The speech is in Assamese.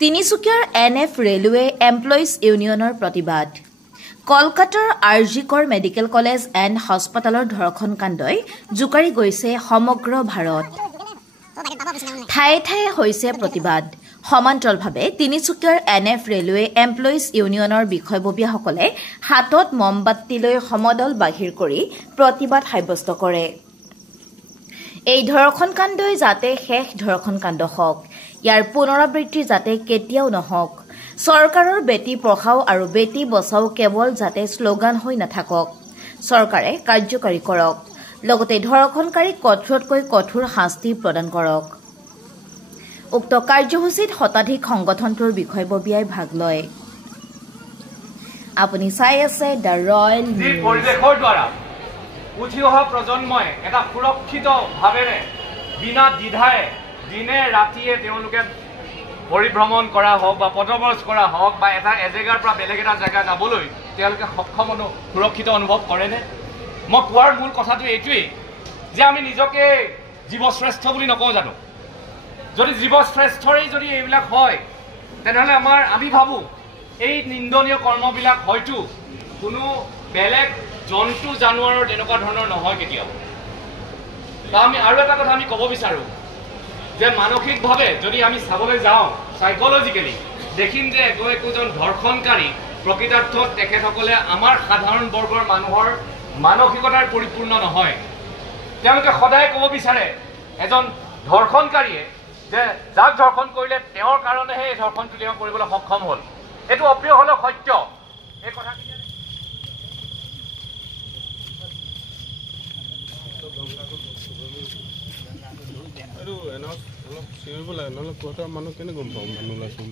তিনিচুকীয়াৰ NF ৰেলৱে এমপ্লয়িজ ইউনিয়নৰ প্ৰতিবাদ কলকাতাৰ আৰজিকৰ মেডিকেল কলেজ এণ্ড হস্পিটেলৰ ধৰ্ষণ কাণ্ডই জোকাৰি গৈছে সমগ্ৰ ভাৰত ঠায়ে ঠায়ে হৈছে প্ৰতিবাদ সমান্তৰালভাৱে তিনিচুকীয়াৰ NF ৰেলৱে এমপ্লয়িজ ইউনিয়নৰ বিষয়ববীয়াসকলে হাতত মমবাতি লৈ সমদল বাহিৰ কৰি প্ৰতিবাদ সাব্যস্ত কৰে এই ধৰ্ষণ কাণ্ডই যাতে শেষ ধৰ্ষণ কাণ্ড হওক ইয়াৰ পুনৰাবৃত্তি যাতে কেতিয়াও নহওক চৰকাৰৰ বেটি পঢ়াও আৰু বেটি বচাও কেৱল যাতে শ্লোগান হৈ নাথাকক চৰকাৰে কাৰ্যকাৰী কৰক লগতে ধৰ্ষণকাৰীক কঠোৰতকৈ কঠোৰ শাস্তি প্ৰদান কৰক উক্ত কাৰ্যসূচীত শতাধিক সংগঠনটোৰ বিষয়ববীয়াই ভাগ লয় আপুনি চাই আছে দ্য ৰয়েল পৰিৱেশৰ দ্বাৰা উঠি অহা প্ৰজন্মই এটা সুৰক্ষিত ভাৱেৰে বিনা দ্বিধাই দিনে ৰাতিয়ে তেওঁলোকে পৰিভ্ৰমণ কৰা হওক বা পদব্ৰজ কৰা হওক বা এটা এজেগাৰ পৰা বেলেগ এটা জেগা যাবলৈ তেওঁলোকে সক্ষম সুৰক্ষিত অনুভৱ কৰেনে মই কোৱাৰ মূল কথাটো এইটোৱেই যে আমি নিজকে জীৱশ্ৰেষ্ঠ বুলি নকওঁ জানো যদি জীৱশ্ৰেষ্ঠৰেই যদি এইবিলাক হয় তেনেহ'লে আমি ভাবোঁ এই নিন্দনীয় কৰ্মবিলাক হয়তো কোনো বেলেগ জন্তু জানুৱাৰৰ তেনেকুৱা ধৰণৰ নহয় কেতিয়াও আমি আৰু এটা কথা আমি ক'ব বিচাৰোঁ যে মানসিকভাৱে যদি আমি চাবলৈ যাওঁ সাইকোলজিকেলি দেখিম যে একোজন ধৰ্ষণকাৰী প্ৰকৃতাৰ্থত তেখেতসকলে আমাৰ সাধাৰণ বৰ্গৰ মানুহৰ মানসিকতাৰ পৰিপূৰ্ণ নহয় তেওঁলোকে সদায় ক'ব বিচাৰে এজন ধৰ্ষণকাৰীয়ে যে যাক ধৰ্ষণ কৰিলে তেওঁৰ কাৰণেহে এই ধৰ্ষণটো তেওঁ কৰিবলৈ সক্ষম হ'ল এইটো অপ্ৰিয় হ'লেও সত্য এই কথাখিনি আৰু এনে অলপ চিৰিব লাগে নহ'লে কোৱাটা মানুহ কেনে গম পাওঁ মানুহ ওলাইছোঁ